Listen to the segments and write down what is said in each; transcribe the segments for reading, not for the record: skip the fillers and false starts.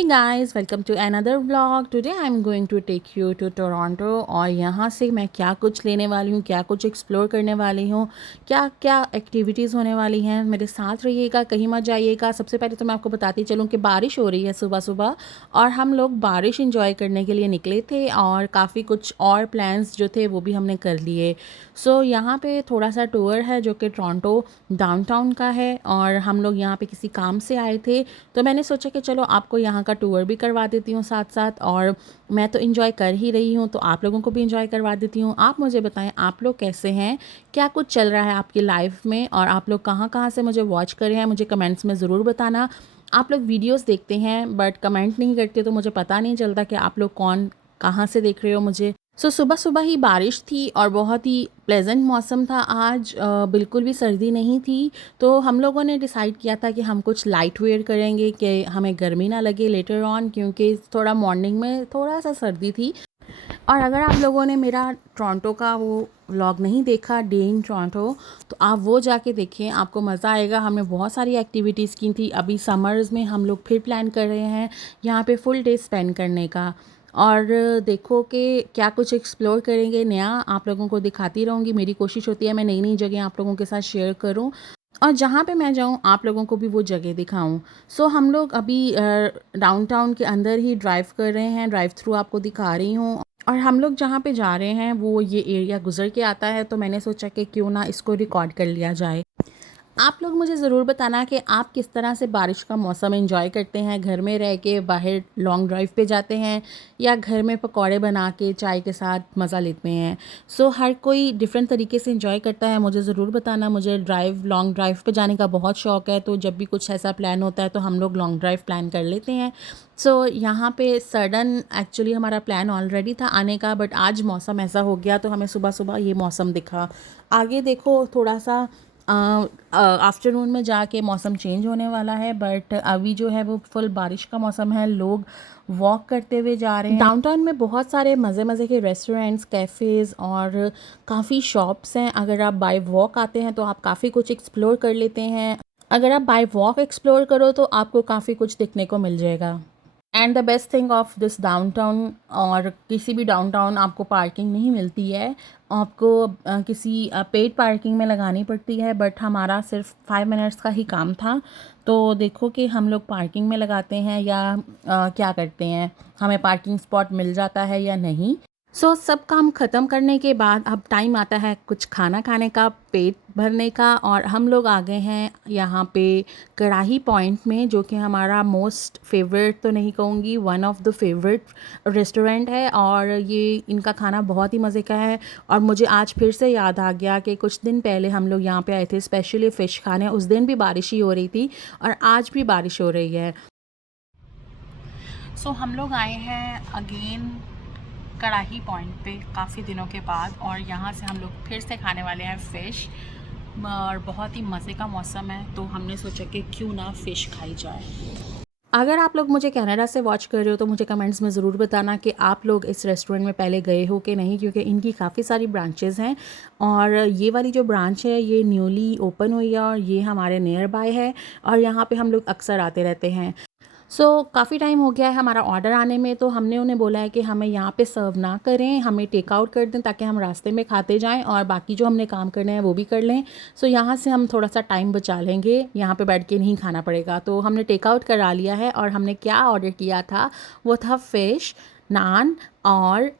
Hey guys, welcome to another vlog. Today I am going to take you to Toronto और यहाँ से मैं क्या कुछ लेने वाली हूँ, क्या कुछ एक्सप्लोर करने वाली हूँ, क्या क्या एक्टिविटीज़ होने वाली हैं। मेरे साथ रहिएगा, कहीं मत जाइएगा। सबसे पहले तो मैं आपको बताती चलूँ कि बारिश हो रही है सुबह सुबह और हम लोग बारिश इंजॉय करने के लिए निकले थे और काफ़ी कुछ और प्लान्स जो थे वो भी हमने कर लिए। सो यहाँ पे थोड़ा सा टूर है जो कि टोरंटो डाउनटाउन का है और हम लोग यहाँ पे किसी काम से आए थे, तो मैंने सोचा कि चलो आपको यहाँ का टूर भी करवा देती हूँ साथ साथ। और मैं तो इन्जॉय कर ही रही हूँ तो आप लोगों को भी इन्जॉय करवा देती हूँ। आप मुझे बताएं आप लोग कैसे हैं, क्या कुछ चल रहा है आपकी लाइफ में और आप लोग कहाँ कहाँ से मुझे वॉच कर रहे हैं, मुझे कमेंट्स में ज़रूर बताना। आप लोग वीडियोस देखते हैं बट कमेंट नहीं करते तो मुझे पता नहीं चलता कि आप लोग कौन कहाँ से देख रहे हो मुझे। सुबह सुबह ही बारिश थी और बहुत ही प्लेजेंट मौसम था आज, बिल्कुल भी सर्दी नहीं थी। तो हम लोगों ने डिसाइड किया था कि हम कुछ लाइट वेयर करेंगे कि हमें गर्मी ना लगे लेटर ऑन, क्योंकि थोड़ा मॉर्निंग में थोड़ा सा सर्दी थी। और अगर आप लोगों ने मेरा टोरंटो का वो व्लॉग नहीं देखा, डे इन टोरंटो, तो आप वो जाके देखें, आपको मज़ा आएगा। हमने बहुत सारी एक्टिविटीज़ की थी। अभी समर्स में हम लोग फिर प्लान कर रहे हैं यहाँ पे फुल डे स्पेंड करने का। और देखो कि क्या कुछ एक्सप्लोर करेंगे नया, आप लोगों को दिखाती रहूँगी। मेरी कोशिश होती है मैं नई नई जगह आप लोगों के साथ शेयर करूँ और जहाँ पे मैं जाऊँ आप लोगों को भी वो जगह दिखाऊँ। सो हम लोग अभी डाउनटाउन के अंदर ही ड्राइव कर रहे हैं, ड्राइव थ्रू आपको दिखा रही हूँ। और हम लोग जहाँ पे जा रहे हैं वो ये एरिया गुजर के आता है, तो मैंने सोचा कि क्यों ना इसको रिकॉर्ड कर लिया जाए। आप लोग मुझे ज़रूर बताना कि आप किस तरह से बारिश का मौसम एंजॉय करते हैं। घर में रह के बाहर लॉन्ग ड्राइव पे जाते हैं या घर में पकौड़े बना के चाय के साथ मज़ा लेते हैं। सो हर कोई डिफरेंट तरीके से एंजॉय करता है, मुझे ज़रूर बताना। मुझे लॉन्ग ड्राइव पे जाने का बहुत शौक़ है, तो जब भी कुछ ऐसा प्लान होता है तो हम लोग लॉन्ग ड्राइव प्लान कर लेते हैं। सो यहाँ पे सडन एक्चुअली हमारा प्लान ऑलरेडी था आने का, बट आज मौसम ऐसा हो गया तो हमें सुबह सुबह ये मौसम दिखा। आगे देखो थोड़ा सा आफ्टरनून में जाके मौसम चेंज होने वाला है, बट अभी जो है वो फुल बारिश का मौसम है। लोग वॉक करते हुए जा रहे हैं। डाउनटाउन में बहुत सारे मज़े मज़े के रेस्टोरेंट्स, कैफ़ेज़ और काफ़ी शॉप्स हैं। अगर आप बाय वॉक आते हैं तो आप काफ़ी कुछ एक्सप्लोर कर लेते हैं। अगर आप बाय वॉक एक्सप्लोर करो तो आपको काफ़ी कुछ देखने को मिल जाएगा। And the best thing of this downtown, और किसी भी डाउनटाउन आपको पार्किंग नहीं मिलती है, आपको किसी पेड पार्किंग में लगानी पड़ती है। बट हमारा सिर्फ 5 मिनट्स का ही काम था, तो देखो कि हम लोग पार्किंग में लगाते हैं या क्या करते हैं, हमें पार्किंग स्पॉट मिल जाता है या नहीं। सब काम ख़त्म करने के बाद अब टाइम आता है कुछ खाना खाने का, पेट भरने का। और हम लोग आ गए हैं यहाँ पे कढ़ाई पॉइंट में, जो कि हमारा मोस्ट फेवरेट तो नहीं कहूँगी, one of the favourite restaurant है। और ये इनका खाना बहुत ही मज़े का है। और मुझे आज फिर से याद आ गया कि कुछ दिन पहले हम लोग यहाँ पे आए थे स्पेशली फ़िश खाने। उस दिन भी बारिश ही हो रही थी और आज भी बारिश हो रही है। हम लोग आए हैं अगेन कढ़ाई पॉइंट पे काफ़ी दिनों के बाद, और यहाँ से हम लोग फिर से खाने वाले हैं फ़िश। और बहुत ही मज़े का मौसम है तो हमने सोचा कि क्यों ना फ़िश खाई जाए। अगर आप लोग मुझे कनाडा से वॉच कर रहे हो तो मुझे कमेंट्स में ज़रूर बताना कि आप लोग इस रेस्टोरेंट में पहले गए हो कि नहीं, क्योंकि इनकी काफ़ी सारी ब्रांचेज़ हैं और ये वाली जो ब्रांच है ये न्यूली ओपन हुई है और ये हमारे नियर बाय है और यहाँ पे हम लोग अक्सर आते रहते हैं। काफ़ी टाइम हो गया है हमारा ऑर्डर आने में, तो हमने उन्हें बोला है कि हमें यहाँ पे सर्व ना करें, हमें टेक आउट कर दें ताकि हम रास्ते में खाते जाएं और बाकी जो हमने काम करने हैं वो भी कर लें। यहाँ से हम थोड़ा सा टाइम बचा लेंगे, यहाँ पे बैठ के नहीं खाना पड़ेगा। तो हमने टेक आउट करा लिया है और हमने क्या ऑर्डर किया था वो था फ़िश, नान और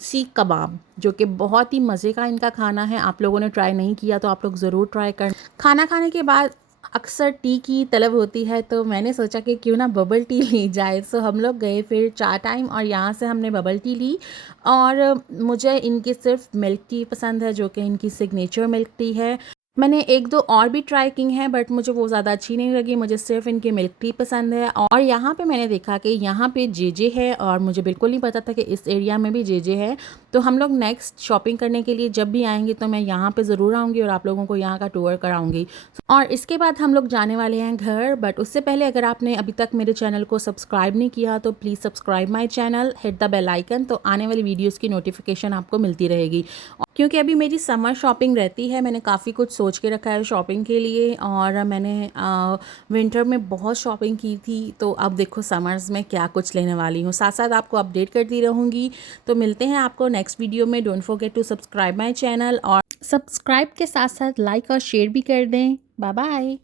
सीख कबाब, जो कि बहुत ही मज़े का इनका खाना है। आप लोगों ने ट्राई नहीं किया तो आप लोग ज़रूर ट्राई कर। खाना खाने के बाद अक्सर टी की तलब होती है, तो मैंने सोचा कि क्यों ना बबल टी ली जाए। हम लोग गए फिर चाय टाइम और यहाँ से हमने बबल टी ली। और मुझे इनकी सिर्फ मिल्क टी पसंद है, जो कि इनकी सिग्नेचर मिल्क टी है। मैंने एक दो और भी ट्राई की हैं बट मुझे वो ज़्यादा अच्छी नहीं लगी, मुझे सिर्फ इनकी मिल्क टी पसंद है। और यहाँ पे मैंने देखा कि यहाँ पे जेजे है और मुझे बिल्कुल नहीं पता था कि इस एरिया में भी जेजे है। तो हम लोग नेक्स्ट शॉपिंग करने के लिए जब भी आएंगे तो मैं यहाँ पे ज़रूर आऊँगी और आप लोगों को यहाँ का टूर कराऊँगी। और इसके बाद हम लोग जाने वाले हैं घर, बट उससे पहले अगर आपने अभी तक मेरे चैनल को सब्सक्राइब नहीं किया तो please subscribe my channel, hit the bell icon, तो आने वाली वीडियोज़ की नोटिफिकेशन आपको मिलती रहेगी। क्योंकि अभी मेरी समर शॉपिंग रहती है, मैंने काफ़ी कुछ सोच के रखा है शॉपिंग के लिए। और मैंने विंटर में बहुत शॉपिंग की थी, तो अब देखो समर्स में क्या कुछ लेने वाली हूँ, साथ साथ आपको अपडेट करती रहूँगी। तो मिलते हैं आपको नेक्स्ट वीडियो में। Don't forget to subscribe my channel, और सब्सक्राइब के साथ साथ लाइक और शेयर भी कर दें। Bye bye.